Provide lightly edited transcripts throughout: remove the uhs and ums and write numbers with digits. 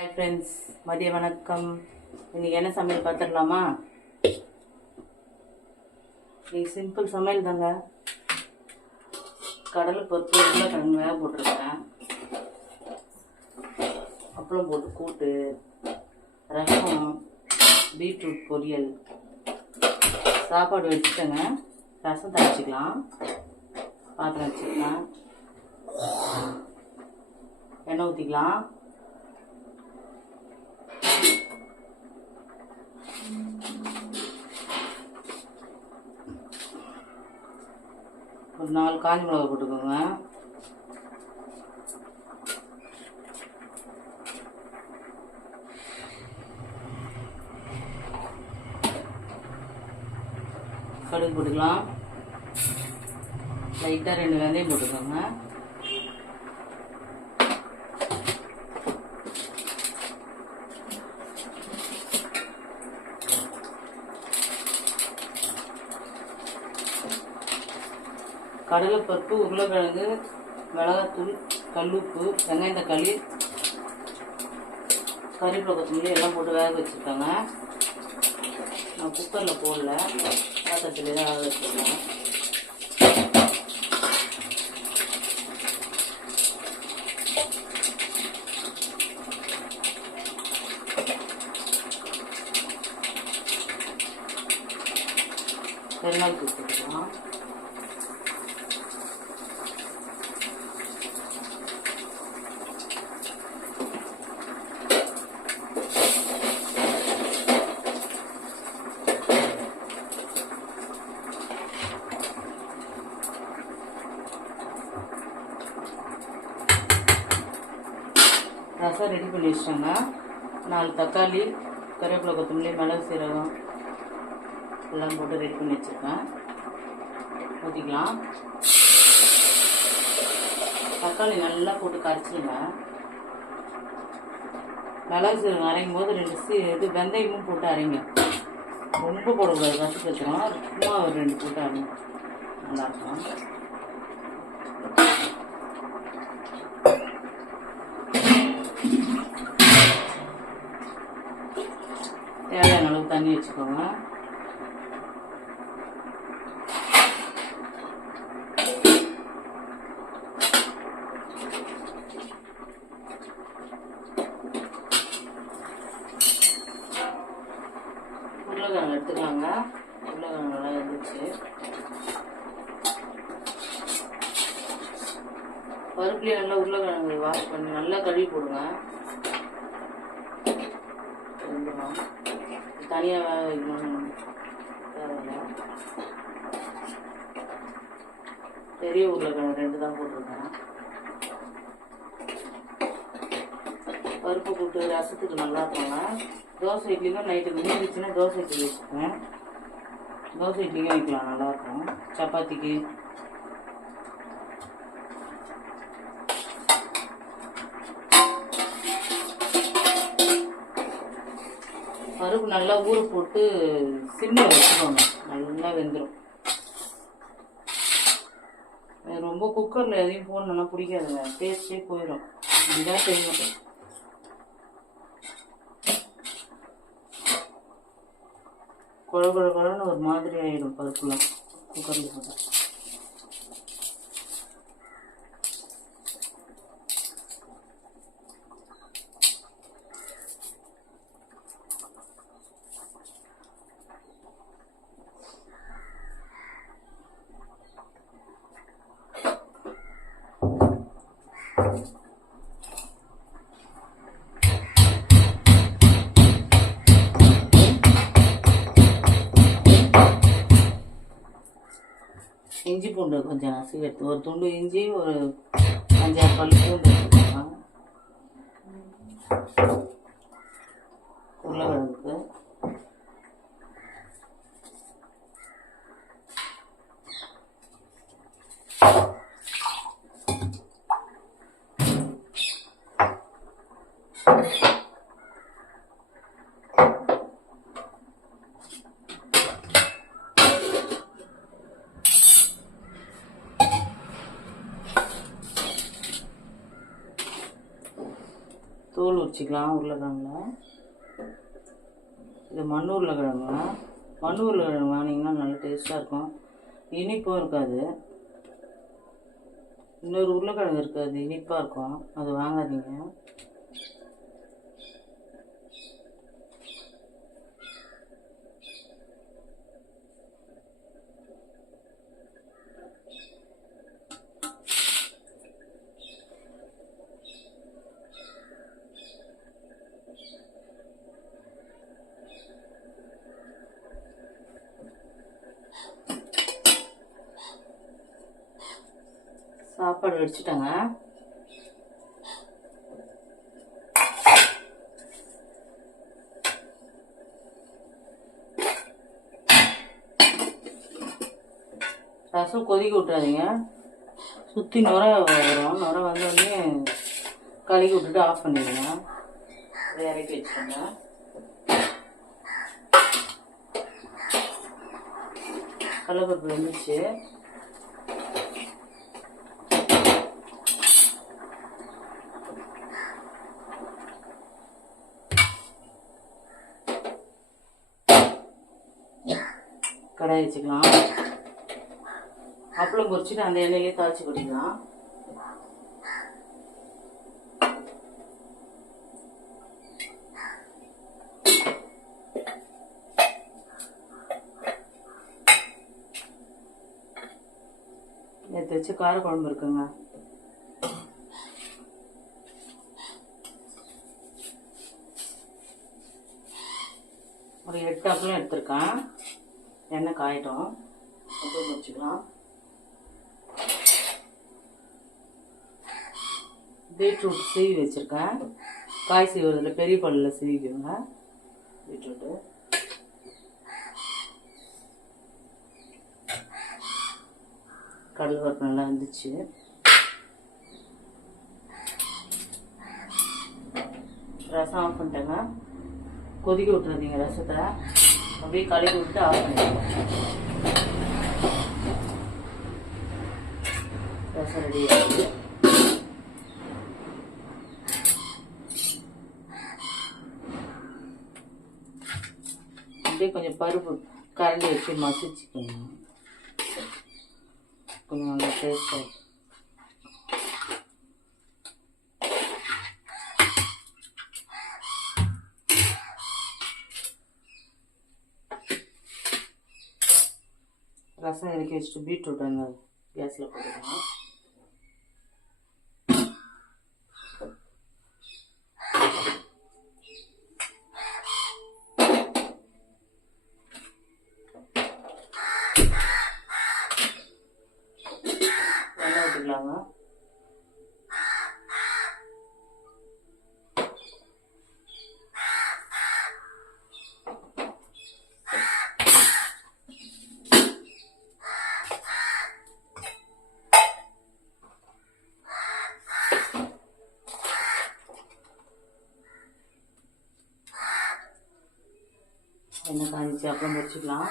Hi friends, மதிய வணக்கம். இன்றைக்கி என்ன சமையல் பார்த்துடலாமா? இன்றைக்கி சிம்பிள் சமையல் தாங்க. கடலை பருப்பு உருளைக்கிழங்கு வேக போட்டிருக்கேன். அப்பளம் போட்டு கூட்டு, ரசம், பீட்ரூட் பொரியல், சாப்பாடு வச்சுட்டேங்க. ரசம் தயாரிச்சிக்கலாம். பாத்திரம் வச்சுக்கலாம். எண்ணெய் ஊற்றிக்கலாம். ஒரு 4 காஞ்ச மிளகா போட்டுக்கோங்க. கடுகு போட்டுக்கலாம். லைட்டாக 2 வெந்தயம் போட்டுக்கோங்க. கடலைப்பருப்பு, உருளைக்கிழங்கு, மிளகாத்தூள், கல்லுப்பு, வெங்காயம், தக்காளி, கறிவேப்பிலை, கொத்தமல்லி எல்லாம் போட்டு வேக வச்சுருக்காங்க. நான் குக்கரில் போடல, பாத்திரத்தில் தான் வேக வச்சுருக்கேன். பெருங்காயத்தூள் போட்டுக்கலாம். ரசம் ரெடி பண்ணி வச்சிட்டாங்க. 4 தக்காளி, கறிவேப்பிலை, கொத்தமல்லி, மிளகு, சீரகம் எல்லாம் போட்டு ரெடி பண்ணி வச்சுருக்கேன். ஊற்றிக்கலாம். தக்காளி நல்லா போட்டு கரைச்சிடுங்க. மிளகு சீரகம் அரைக்கும் போது 2 வெந்தயமும் போட்டு அரைங்க. ரொம்ப போடக்கூடாது, ரசம் வச்சுருவோம். சும்மா ஒரு 2 போட்டு அரைங்க, நல்லாயிருக்கும். தேவையான அளவு தண்ணி வச்சுக்கோங்க. உருளைக்கிழங்கு எடுத்துக்கலாங்க. உருளைக்கிழங்கு நல்லா இருந்துச்சு. பருப்புலேயே நல்லா உருளைக்கிழங்கு வாஷ் பண்ணி நல்லா கழுவி போடுங்க. தனியாக வேக வைக்கணும் தேவையில்லை. பெரிய உருளைக்கிழங்கு 2 தான் போட்டிருக்கேன். பருப்பு போட்டு ரசத்துக்கு நல்லா இருக்குங்க. தோசை இட்லிக்கும் நைட்டுக்கு மீந்துச்சுன்னா தோசை இட்லி வச்சுக்குவேன். தோசை இட்லிக்கும் வைக்கலாம், நல்லாயிருக்கும். சப்பாத்திக்கு பருப்பு நல்லா ஊற போட்டு சிம்மில் வச்சுக்கோங்க. நல்லா வெந்துடும். ரொம்ப குக்கரில் எதையும் போடணும்னா பிடிக்காதுங்க, டேஸ்டே போயிடும். இதுதான் செய்யணும். குழகுழன்னு ஒரு மாதிரி ஆகிடும் பருப்புலாம் குக்கரில் போட்டால். இஞ்சி பூண்டு கொஞ்சம் நசுக்கி எடுத்து, ஒரு துண்டு இஞ்சி, ஒரு 5-6 பல் பூண்டு எடுத்துக்கலாம். உருளைக்கிழங்குக்கு தோல் வச்சுக்கலாம். உருளைக்கிழங்குல இது மண் உருளைக்கிழங்கு. மண் உருளைக்கிழங்கு வாங்கினீங்கன்னா நல்லா டேஸ்ட்டாக இருக்கும், இனிப்பும் இருக்காது. இன்னொரு உருளைக்கிழங்கு இருக்காது, இனிப்பாக இருக்கும், அது வாங்காதீங்க. சாப்பாடு வச்சுட்டாங்க. ரசம் கொதிக்க விட்டுறாதீங்க, சுற்றி நுர வரும். நுர வந்தோடனே கழுகி விட்டுட்டு ஆஃப் பண்ணிடுங்க. அதை இறக்கி வச்சுக்கோங்க. கடலைப்பருப்பு வெந்துச்சு. கடாய் வச்சுக்கலாம். அப்பளம் பொரிச்சுட்டு அந்த எண்ணெயிலே தாளிச்சு கொட்டிக்கலாம். நேற்று வச்சு காரக்குழம்பு இருக்குங்க. ஒரு 8 அப்பளம் எடுத்திருக்கேன். எண்ணெய் காயட்டும், அப்பளம் வச்சுக்கலாம். பீட்ரூட் சீவி வச்சுருக்கேன். காய் சீவுறதுல பெரிய பல்லில் சீவிக்குங்க பீட்ரூட்டு. கடலைப்பருப்பு நல்லா இருந்துச்சு. ரசம் ஆஃப் பண்ணிட்டேங்க. கொதிக்க விட்டுருந்தீங்க ரசத்தை, அப்படியே கழுவி விட்டு ஆஃப் பண்ணிடுங்க. ரசம் ரெடி ஆகிடுச்சு. அப்படியே கொஞ்சம் பருப்பு கரண்டி வச்சு மசிச்சுக்கணும், கொஞ்சம் நல்லா டேஸ்டாக. ரசம் இறக்கி வச்சுட்டு பீட்ரூட் அந்த கேஸில் போட்டுக்கலாம். எண்ணெய் ஊற்றிக்கலாங்க. எண்ணெய் காய்ச்சி அப்புறம் பொரிச்சுக்கலாம்.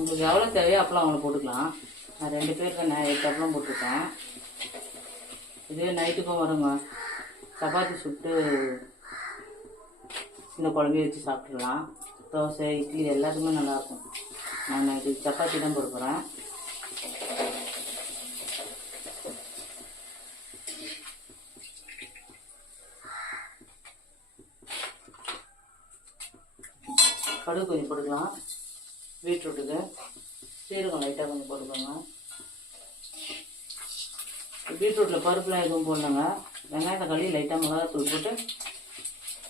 உங்களுக்கு எவ்வளோ தேவையோ அப்பளம் அவங்கள போட்டுக்கலாம். நான் 2 பேருக்கு 8 அப்பளம் போட்டிருக்கேன். இதுவே நைட்டுக்கும் வருங்க. சப்பாத்தி சுட்டு இந்த குழம்பைய வச்சு சாப்பிட்றலாம். தோசை இட்லி எல்லாத்துக்குமே நல்லாயிருக்கும். நான் நைட்டு சப்பாத்தி தான் போட போகிறேன். கடுகு கொஞ்சம் போட்டுக்கலாம். பீட்ரூட்டுக்கு சீரகம் லைட்டாக கொஞ்சம் போட்டுக்கோங்க. பீட்ரூட்டில் பருப்புலாம் எதுவும் போடலங்க. வெங்காயத்தை கழுவி லைட்டாக மிளகாத்தூள் போட்டு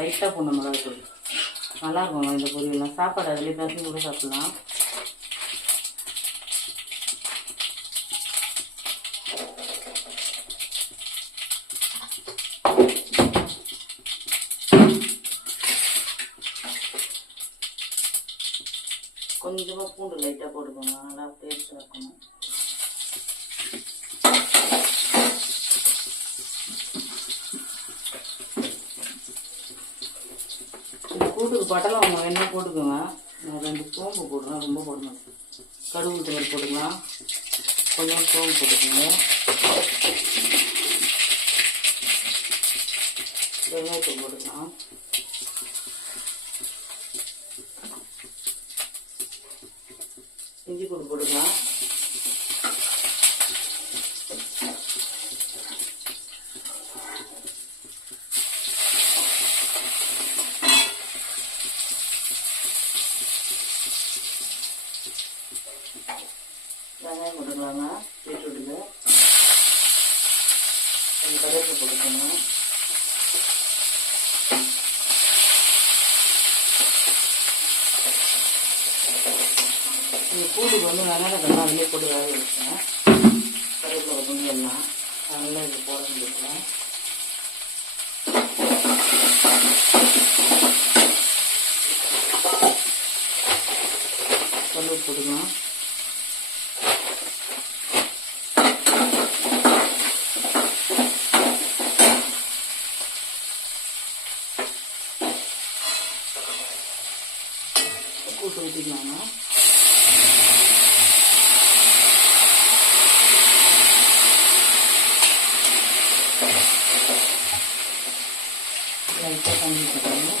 லைட்டாக போடணும். மிளகாத்தூள் நல்லாயிருக்குங்க இந்த பொரியல்லாம். சாப்பாடு அதிலே பேசி கூட சாப்பிட்லாம். கொஞ்சமாக பூண்டு லைட்டாக போட்டுக்கோங்க, நல்லா டேஸ்ட்டாக இருக்கணும். இந்த கூட்டுக்கு பட்டலாம் அவங்க என்ன போட்டுக்கோங்க. நான் 2 சோம்பு போடுறேன், ரொம்ப போட மாட்டேன். கடுகு தயிர் போட்டுக்கலாம், கொஞ்சம் சோம்பு போட்டுக்கோங்க, வெங்காயத்தை போட்டுக்கலாம், இஞ்சி பூண்டு போட்டுக்கலாம், வெங்காயம் போட்டுக்கலாங்க, பீட்ரூட்டுக்கு கொஞ்சம் கருவேப்பிலை போட்டுக்கணும். இந்த பூண்டுக்கு வந்து வெங்காயம் கண்ணா அதிலே போட்டு வேக வச்சேன். கருவேப்பிலை துணி எல்லாம் அதனால இது போட முடியல. கருவேப்பிலை போட்டுக்கலாம், கூட்டு ஊற்றிக்கலாமா. லைட்டாக தண்ணி ஊற்றிக்கணும்.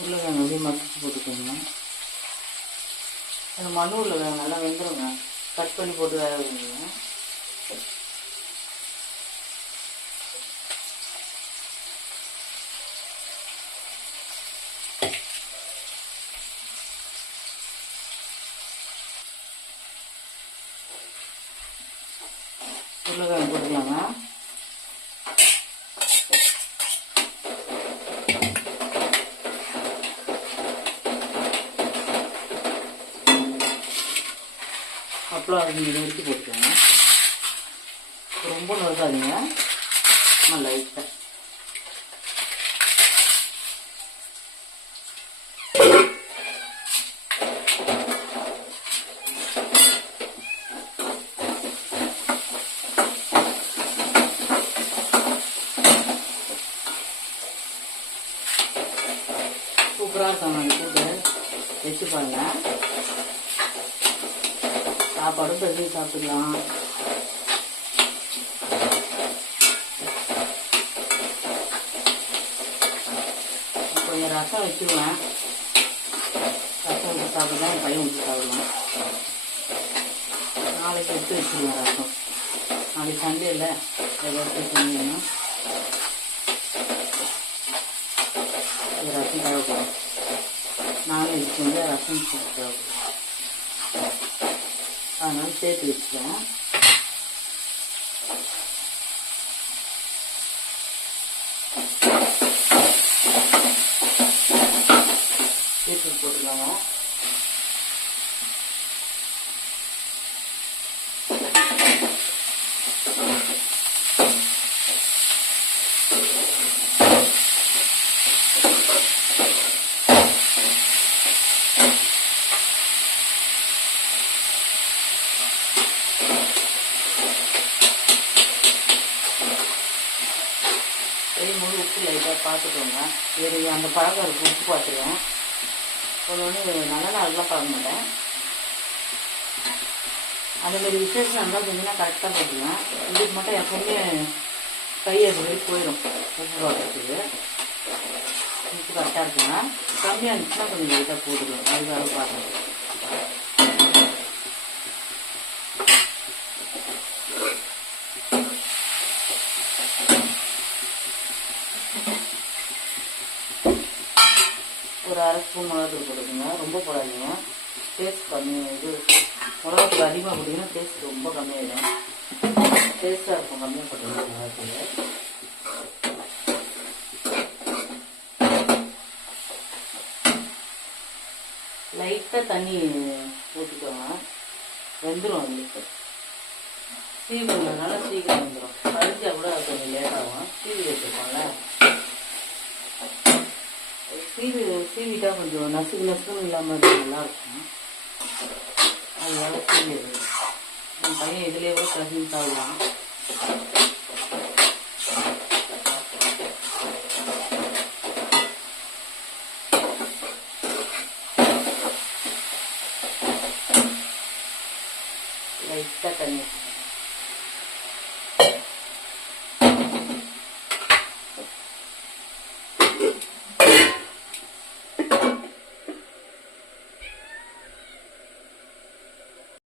உருளைக்கிழங்கு அப்படியே மசிச்சு போட்டுக்கோங்க. அந்த மண் உருளைக்கிழங்கு நல்லா வெந்துடுங்க, கட் பண்ணி போட்டு வேக வைங்க. உருளைக்கிழங்கு போட்டுக்கலாங்க. அப்புறம் அது நீங்கள் நெருக்கி போட்டுக்கோங்க, ரொம்ப நறுக்காதீங்க, நம்ம லைட்டாக. சூப்பராக இருக்காங்க அந்த கூட்டு, வச்சு பாருங்க. சாப்பாடும் பெருசு சாப்பிட்டுக்கலாம். கொஞ்சம் ரசம் வச்சுருவேன், ரசம் வச்சு சாப்பிடுவேன், என் பையன் ஊற்றி சாப்பிடுவேன். நாளைக்கு எடுத்து வச்சுருவேன் ரசம், நாளைக்கு சண்டே இல்லை, ஏதாச்சும் செஞ்சீங்கன்னா ரசம் தேவைப்படும். நானும் இதுக்கு வந்து ரசம் தேவைப்படும், அதனால சேர்த்து வச்சுக்கிறேன். பீட்ரூட் போட்டுக்கோங்க. செய்யும்போது உப்பு லைட்டாக பார்த்துக்கோங்க. இது அந்த பழக்கம் இருக்குது, உப்பு பார்த்துருவேன். ஒன்று நல்லா அதெல்லாம் பார்க்க மாட்டேன். அதேமாதிரி விசேஷம் நல்லா செஞ்சுன்னா கரெக்டாக போட்டுருவேன். இதுக்கு மட்டும் எப்பவுமே கையை எப்படி போயிடும் உப்பு பார்க்கறதுக்கு. உப்பு கரெக்டாக இருக்குங்க. கம்மியாக இருந்துச்சுன்னா கொஞ்சம் லைட்டாக போட்டுருவேன், அதுக்காக பார்க்கணும். ஒரு அரை ஸ்பூன் மிளகாத்தூள் போட்டுக்கோங்க, ரொம்ப போடாதீங்க, டேஸ்ட் கம்மி. இது மிளகாத்தூள் அதிகமாக போட்டிங்கன்னா டேஸ்ட் ரொம்ப கம்மியாயிடும். டேஸ்ட்டாக இருக்கும் கம்மியாக போட்டுக்கோங்க மிளகாத்தூள். லைட்டாக தண்ணி ஊற்றிக்கோங்க, வெந்துடும். அதுக்கு சீவிக்கிறதுனால சீக்கிரம் வந்துடும். கழிச்சா கூட கொஞ்சம் லேட்டாகும், சீவி வைக்கணும். சீவிட்டா கொஞ்சம் நசுக்குன்னு இல்லாமல் இருக்கும், நல்லாயிருக்கும். அதனால சீவிடுறது. என் பையன் இதுலேயே கூட கசின் சாப்பிடுவான்.